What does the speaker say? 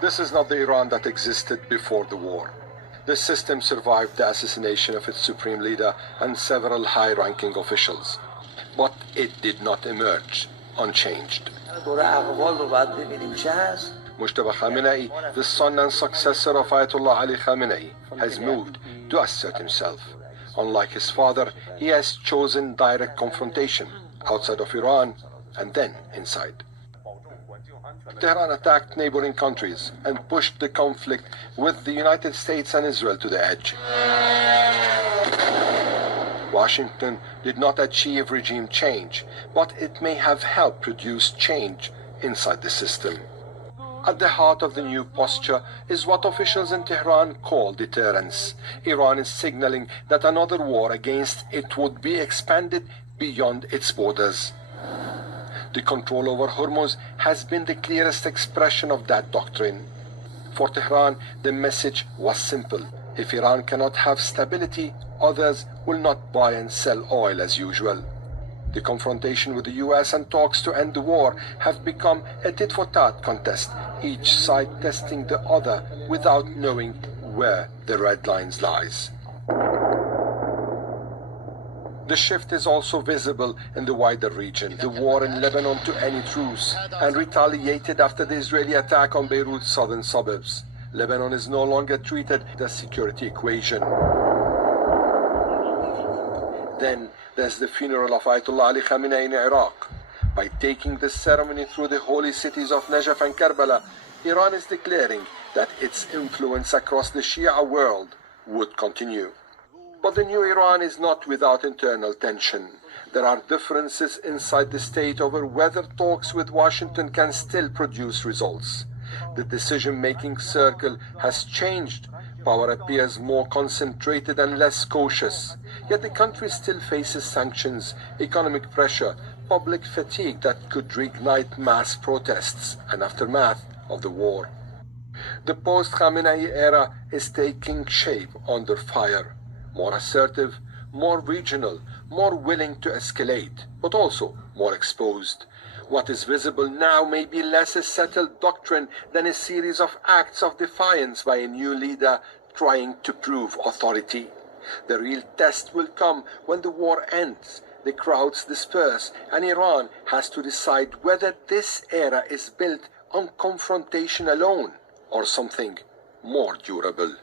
This is not the Iran that existed before the war. The system survived the assassination of its supreme leader and several high-ranking officials, but it did not emerge unchanged. Mujtaba Khamenei, the son and successor of Ayatollah Ali Khamenei, has moved to assert himself. Unlike his father, he has chosen direct confrontation outside of Iran and then inside. Tehran attacked neighboring countries and pushed the conflict with the United States and Israel to the edge. Washington did not achieve regime change, but it may have helped produce change inside the system. At the heart of the new posture is what officials in Tehran call deterrence. Iran is signaling that another war against it would be expanded beyond its borders. The control over Hormuz has been the clearest expression of that doctrine. For Tehran, the message was simple. If Iran cannot have stability, others will not buy and sell oil as usual. The confrontation with the US and talks to end the war have become a tit-for-tat contest, each side testing the other without knowing where the red lines lies. The shift is also visible in the wider region. The war in Lebanon to any truce and retaliated after the Israeli attack on Beirut's southern suburbs. Lebanon is no longer treated as a security equation. Then there's the funeral of Ayatollah Ali Khamenei in Iraq. By taking the ceremony through the holy cities of Najaf and Karbala, Iran is declaring that its influence across the Shia world would continue. But the new Iran is not without internal tension. There are differences inside the state over whether talks with Washington can still produce results. The decision-making circle has changed. Power appears more concentrated and less cautious. Yet the country still faces sanctions, economic pressure, public fatigue that could reignite mass protests and aftermath of the war. The post-Khamenei era is taking shape under fire. More assertive, more regional, more willing to escalate, but also more exposed. What is visible now may be less a settled doctrine than a series of acts of defiance by a new leader trying to prove authority. The real test will come when the war ends, the crowds disperse, and Iran has to decide whether this era is built on confrontation alone or something more durable.